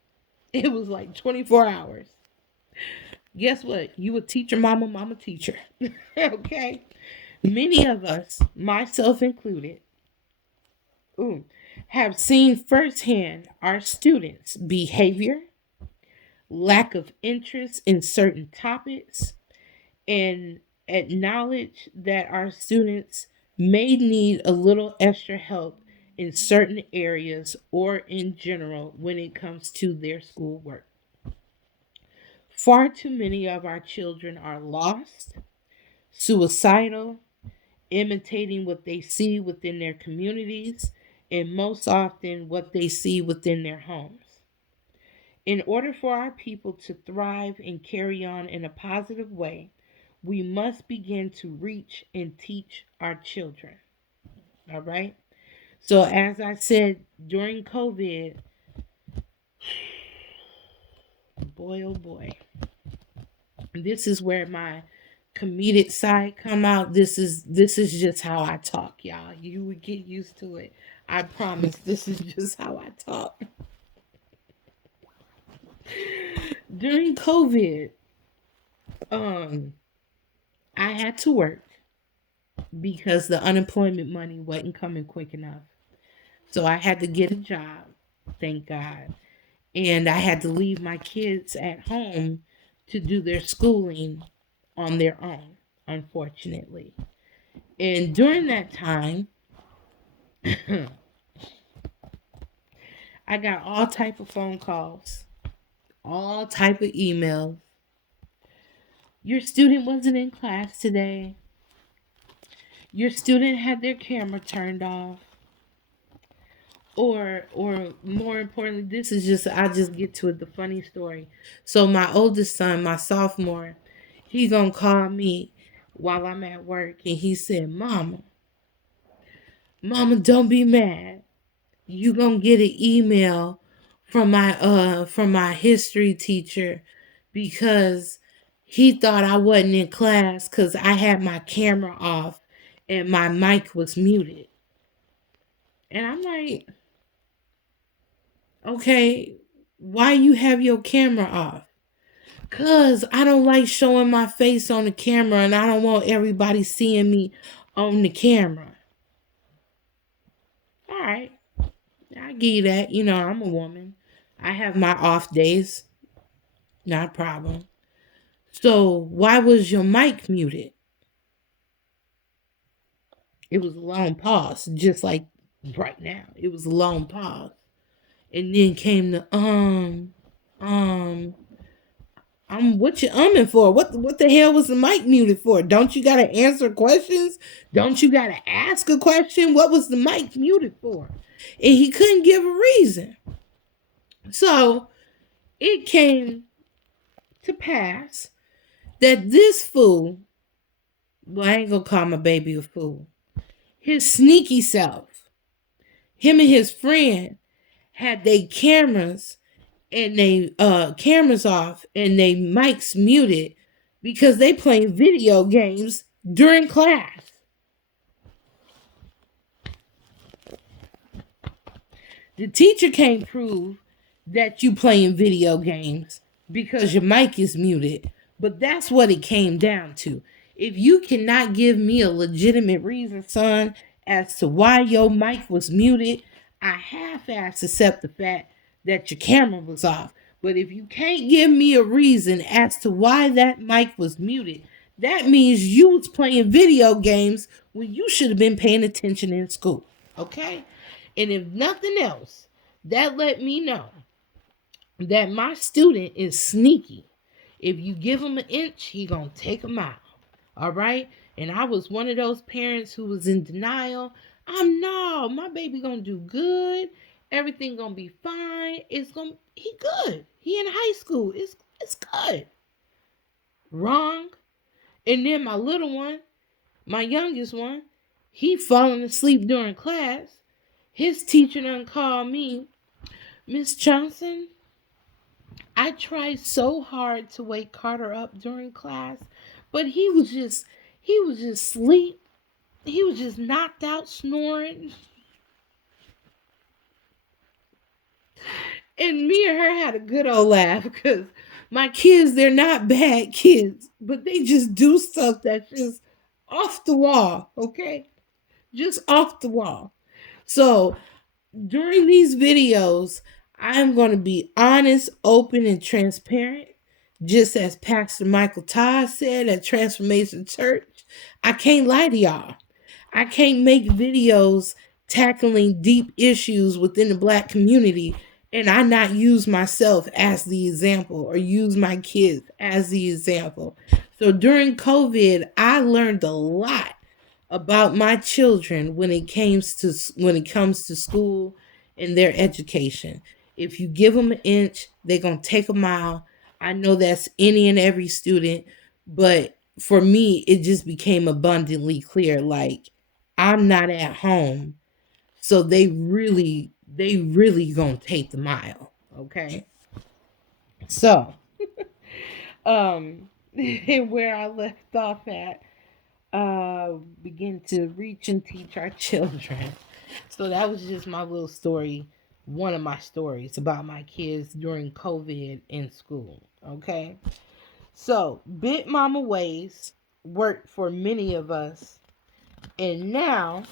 It was like 24 hours. Guess what? You a teacher, mama, mama teacher. Okay? Many of us, myself included, ooh, have seen firsthand our students' behavior, lack of interest in certain topics, and acknowledge that our students may need a little extra help in certain areas or in general when it comes to their schoolwork. Far too many of our children are lost, suicidal, imitating what they see within their communities, and most often what they see within their homes. In order for our people to thrive and carry on in a positive way, we must begin to reach and teach our children. All right. So, as I said during COVID, boy, oh boy, this is where my comedic side come out. This is just how I talk, y'all. You would get used to it. I promise. This is just how I talk. During COVID, um, I had to work because the unemployment money wasn't coming quick enough. So I had to get a job, thank God. And I had to leave my kids at home to do their schooling on their own, unfortunately. And during that time, I got all type of phone calls, all type of emails. Your student wasn't in class today. Your student had their camera turned off. Or more importantly, this is just I just get to it, the funny story. So my oldest son, my sophomore, he gonna call me while I'm at work and he said, Mama, don't be mad. You gonna get an email from my history teacher because he thought I wasn't in class because I had my camera off and my mic was muted. And I'm like, okay, why you have your camera off? Cause I don't like showing my face on the camera and I don't want everybody seeing me on the camera. All right, I give you that. You know, I'm a woman. I have my off days. Not a problem. So why was your mic muted? It was a long pause, just like right now. It was a long pause. And then came the um what you umming for? What the hell was the mic muted for? Don't you gotta answer questions? Don't you gotta ask a question? What was the mic muted for? And he couldn't give a reason. So it came to pass that this fool, well, I ain't gonna call my baby a fool. His sneaky self, him and his friend had their cameras off and they mics muted because they playing video games during class. The teacher can't prove that you playing video games because your mic is muted. But that's what it came down to. If you cannot give me a legitimate reason, son, as to why your mic was muted, I half-ass accept the fact that your camera was off. But if you can't give me a reason as to why that mic was muted, that means you was playing video games when you should have been paying attention in school. Okay? And if nothing else, that let me know that my student is sneaky. If you give him an inch, he gonna take a mile. All right? And I was one of those parents who was in denial. I'm no, my baby gonna do good. Everything gonna be fine. He good. He in high school. It's good. Wrong. And then my little one, my youngest one, he falling asleep during class. His teacher done called me, Miss Johnson. I tried so hard to wake Carter up during class, but he was just asleep. He was just knocked out snoring. And me and her had a good old laugh because my kids, they're not bad kids, but they just do stuff that's just off the wall, okay? Just off the wall. So during these videos, I'm going to be honest, open, and transparent. Just as Pastor Michael Todd said at Transformation Church, I can't lie to y'all. I can't make videos tackling deep issues within the black community and I not use myself as the example or use my kids as the example. So during COVID, I learned a lot about my children when it comes to school and their education. If you give them an inch, they're going to take a mile. I know that's any and every student, but for me it just became abundantly clear like I'm not at home. So they really going to take the mile, okay? So, where I left off at begin to reach and teach our children. So that was just my little story, one of my stories about my kids during COVID in school. Okay. So Big Mama Ways worked for many of us. And now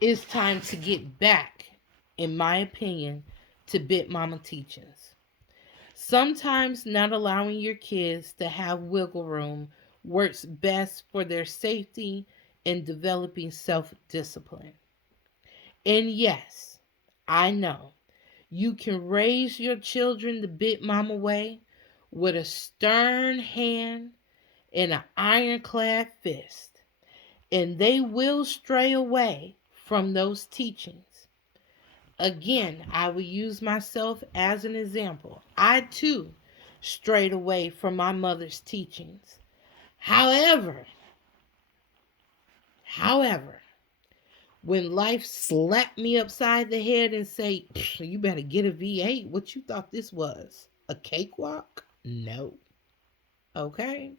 it's time to get back, in my opinion, to Big Mama teachings. Sometimes not allowing your kids to have wiggle room works best for their safety and developing self discipline. And yes, I know you can raise your children the Big Mama way with a stern hand and an ironclad fist, and they will stray away from those teachings. Again, I will use myself as an example. I too strayed away from my mother's teachings. However, however, when life slapped me upside the head and say, "You better get a V8," what you thought this was? A cakewalk? No. Okay.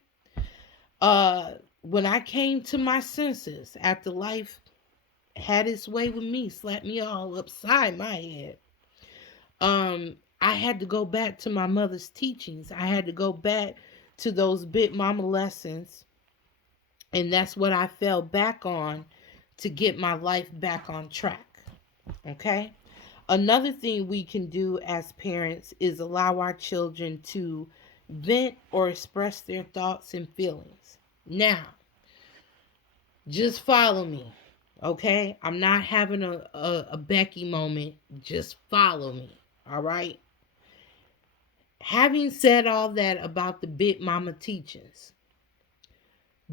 When I came to my senses after life had its way with me, slapped me all upside my head, I had to go back to my mother's teachings. I had to go back to those Big Mama lessons, and that's what I fell back on to get my life back on track. Okay? Another thing we can do as parents is allow our children to vent or express their thoughts and feelings. Now, just follow me. Okay? I'm not having a Becky moment. Just follow me. All right? Having said all that about the Big Mama teachings,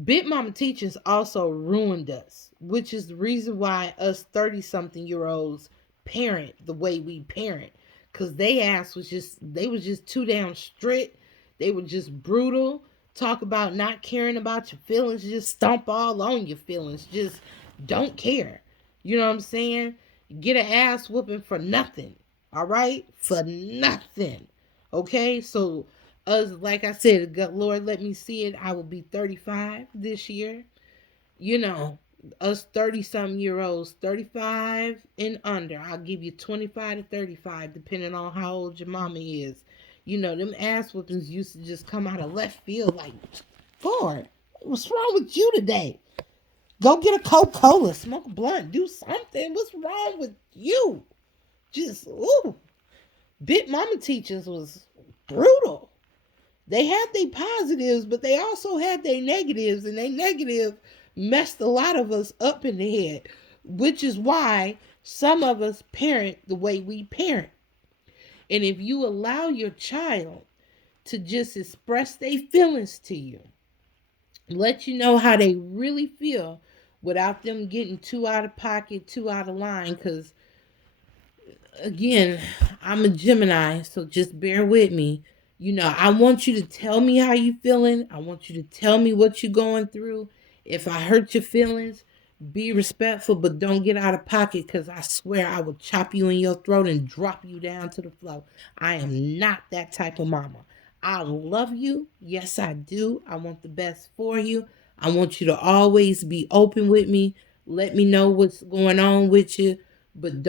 Big Mama teachings also ruined us, which is the reason why us 30 something year olds parent the way we parent. Cause they was just too damn strict. They were just brutal. Talk about not caring about your feelings, just stomp all on your feelings. Just don't care. You know what I'm saying? Get an ass whooping for nothing. All right? For nothing. Okay? So us, like I said, Lord, let me see it. I will be 35 this year. You know, us 30 some year olds, 35 and under, I'll give you 25 to 35, depending on how old your mama is. You know, them ass whoopings used to just come out of left field like, Lord, what's wrong with you today? Go get a Coca Cola, smoke a blunt, do something. What's wrong with you? Just, ooh. Big Mama teachers was brutal. They had their positives, but they also had their negatives, and they negative messed a lot of us up in the head, which is why some of us parent the way we parent. And if you allow your child to just express their feelings to you, let you know how they really feel without them getting too out of pocket, too out of line, because again, I'm a Gemini, so just bear with me. You know, I want you to tell me how you feeling. I want you to tell me what you're going through. If I hurt your feelings, be respectful, but don't get out of pocket because I swear I will chop you in your throat and drop you down to the floor. I am not that type of mama. I love you. Yes, I do. I want the best for you. I want you to always be open with me. Let me know what's going on with you, but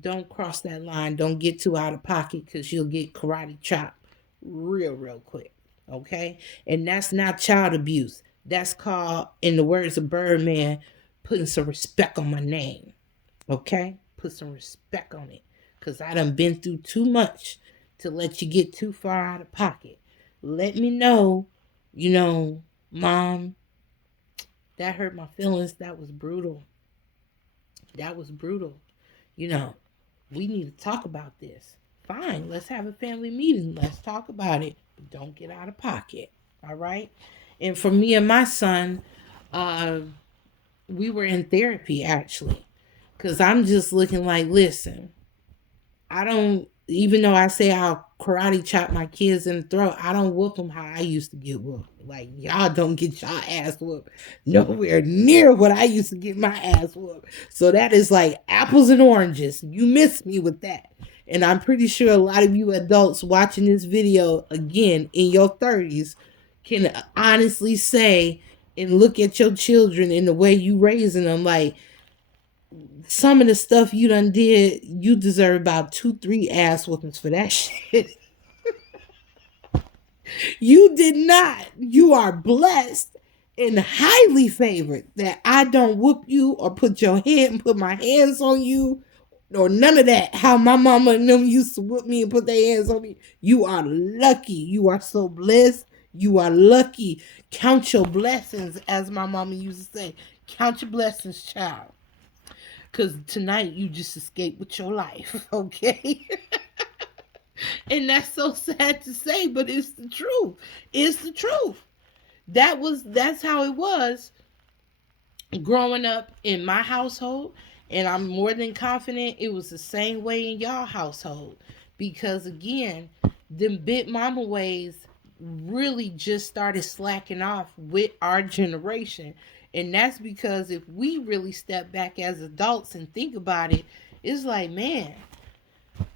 Don't cross that line. Don't get too out of pocket because you'll get karate chopped real quick. Okay? And that's not child abuse. That's called, in the words of Birdman, putting some respect on my name. Okay? Put some respect on it. Because I done been through too much to let you get too far out of pocket. Let me know, Mom, that hurt my feelings. That was brutal. That was brutal. You know, we need to talk about this. Fine, let's have a family meeting. Let's talk about it. But don't get out of pocket. All right? And for me and my son, uh, we were in therapy actually. Because I'm just looking like, listen, I don't, even though I say I'll karate chop my kids in the throat, I don't whoop them how I used to get whooped. Like, y'all don't get y'all ass whooped nowhere near what I used to get my ass whooped. So that is like apples and oranges. You missed me with that. And I'm pretty sure a lot of you adults watching this video, again, in your 30s, can honestly say and look at your children in the way you raising them like, some of the stuff you done did, you deserve about 2, 3 ass whoopings for that shit. You did not. You are blessed and highly favored that I don't whoop you or put your head and put my hands on you or none of that. How my mama and them used to whoop me and put their hands on me. You are lucky. You are so blessed. You are lucky. Count your blessings, as my mama used to say. Count your blessings, child. Because tonight you just escaped with your life, okay? And that's so sad to say, but it's the truth. It's the truth. That's how it was growing up in my household. And I'm more than confident it was the same way in y'all household. Because again, them big mama ways really just started slacking off with our generation. And that's because if we really step back as adults and think about it, it's like, man,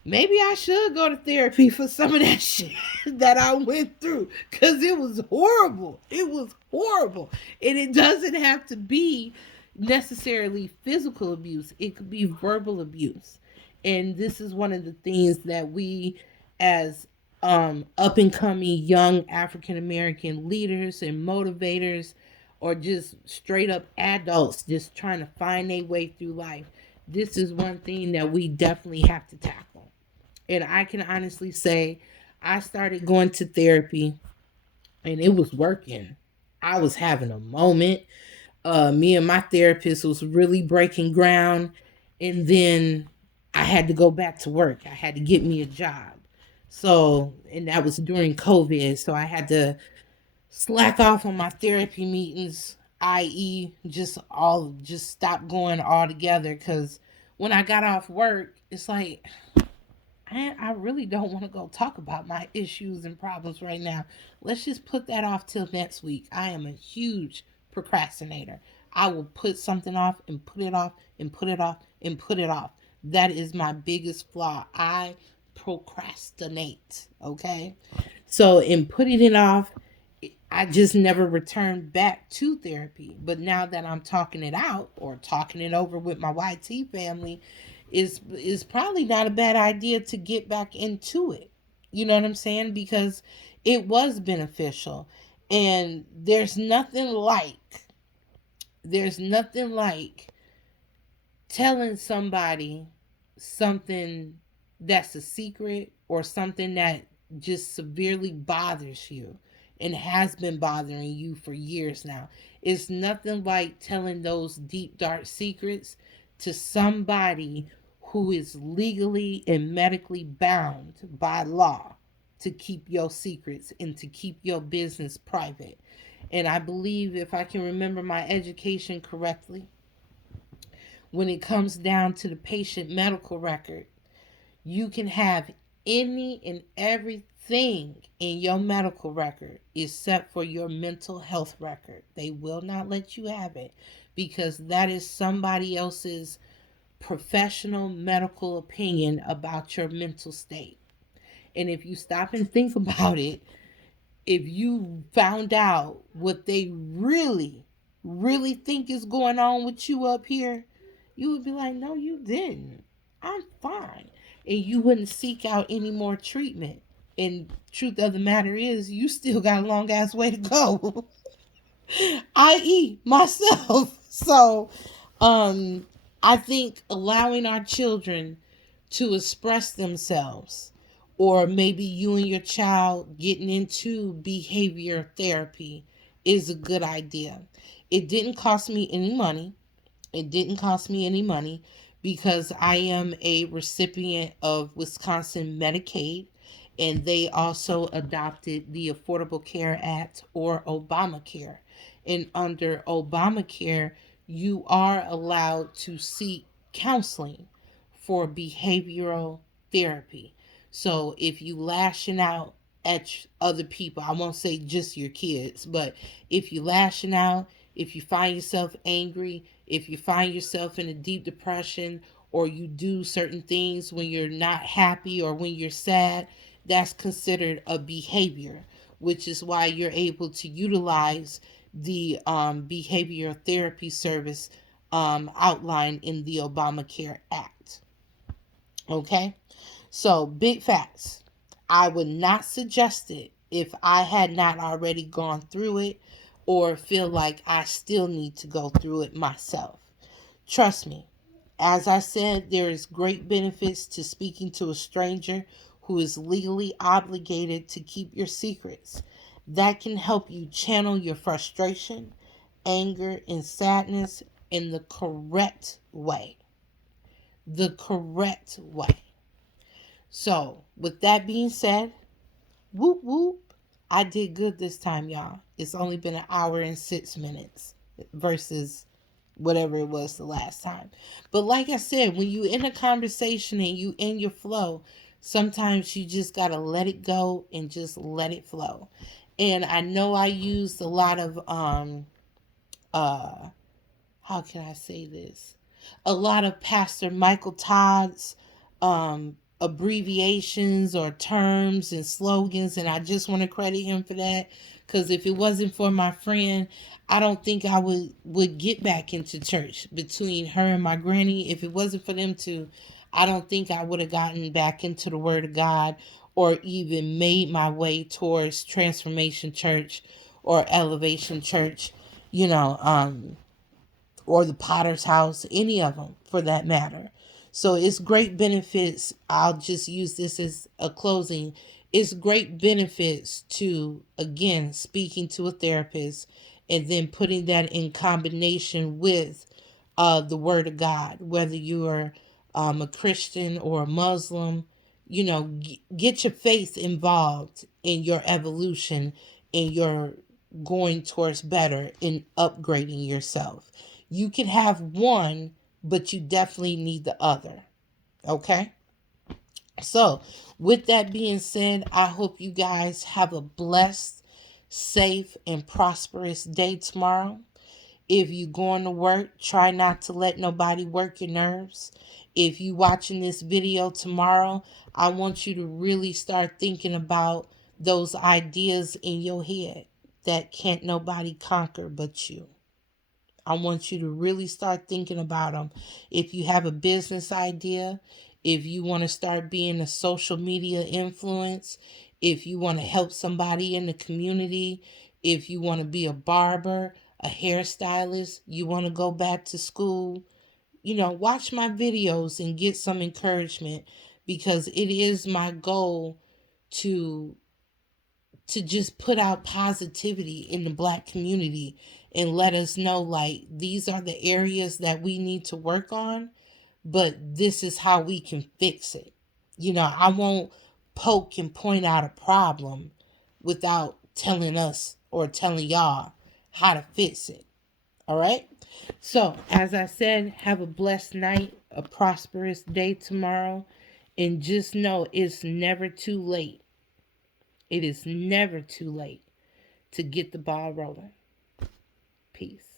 maybe I should go to therapy for some of that shit that I went through. Because it was horrible. It was horrible. And it doesn't have to be necessarily physical abuse, it could be verbal abuse. And this is one of the things that we, as up and coming young African American leaders and motivators, or just straight up adults just trying to find their way through life, this is one thing that we definitely have to tackle. And I can honestly say, I started going to therapy and it was working. I was having a moment. Me and my therapist was really breaking ground. And then I had to go back to work. I had to get me a job. So, and that was during COVID. So I had to slack off on my therapy meetings, i.e., just stop going altogether. Because when I got off work, it's like, I really don't want to go talk about my issues and problems right now. Let's just put that off till next week. I am a huge procrastinator. I will put something off and put it off and put it off and put it off. That is my biggest flaw. I procrastinate. Okay. So, in putting it off, I just never returned back to therapy. But now that I'm talking it out or talking it over with my YT family, is probably not a bad idea to get back into it. You know what I'm saying? Because it was beneficial. And there's nothing like telling somebody something that's a secret or something that just severely bothers you and has been bothering you for years now. It's nothing like telling those deep, dark secrets to somebody who is legally and medically bound by law to keep your secrets and to keep your business private. And I believe, if I can remember my education correctly, when it comes down to the patient medical record, you can have any and everything in your medical record except for your mental health record. They will not let you have it because that is somebody else's professional medical opinion about your mental state. And if you stop and think about it, if you found out what they really think is going on with you up here, you would be like, no, you didn't. I'm fine. And you wouldn't seek out any more treatment. And truth of the matter is, you still got a long ass way to go. I.e. myself. So, I think allowing our children to express themselves, or maybe you and your child getting into behavior therapy, is a good idea. It didn't cost me any money. It didn't cost me any money because I am a recipient of Wisconsin Medicaid, and they also adopted the Affordable Care Act, or Obamacare. And under Obamacare, you are allowed to seek counseling for behavioral therapy. So if you lashing out at other people, I won't say just your kids, but if you lashing out, if you find yourself angry, if you find yourself in a deep depression, or you do certain things when you're not happy or when you're sad, that's considered a behavior, which is why you're able to utilize the behavioral therapy service outlined in the Obamacare Act. Okay? So, big facts. I would not suggest it if I had not already gone through it or feel like I still need to go through it myself. Trust me, as I said, there is great benefits to speaking to a stranger who is legally obligated to keep your secrets. That can help you channel your frustration, anger, and sadness in the correct way. The correct way. So, with that being said, whoop whoop, I did good this time, y'all. It's only been an hour and 6 minutes versus whatever it was the last time. But like I said, when you in a conversation and you in your flow, sometimes you just gotta let it go and just let it flow. And I know I used a lot of uh how can I say this? A lot of Pastor Michael Todd's abbreviations or terms and slogans, and I just want to credit him for that. Because if it wasn't for my friend, I don't think I would get back into church. Between her and my granny, if it wasn't for them two, I don't think I would have gotten back into the Word of God or even made my way towards Transformation Church or Elevation Church. You know, or the Potter's House, any of them for that matter. So it's great benefits. I'll just use this as a closing. It's great benefits to, again, speaking to a therapist and then putting that in combination with the Word of God, whether you are a Christian or a Muslim. You know, get your faith involved in your evolution and your going towards better and upgrading yourself. You can have one, but you definitely need the other. Okay? So, with that being said, I hope you guys have a blessed, safe, and prosperous day tomorrow. If you going to work, try not to let nobody work your nerves. If you watching this video tomorrow, I want you to really start thinking about those ideas in your head that can't nobody conquer but you. I want you to really start thinking about them. If you have a business idea, if you want to start being a social media influence, if you want to help somebody in the community, if you want to be a barber, a hairstylist, you want to go back to school, watch my videos and get some encouragement, because it is my goal to just put out positivity in the Black community and let us know, like, these are the areas that we need to work on, but this is how we can fix it. I won't poke and point out a problem without telling us or telling y'all how to fix it. All right? So, as I said, have a blessed night, a prosperous day tomorrow, and just know it's never too late. It is never too late to get the ball rolling. Peace.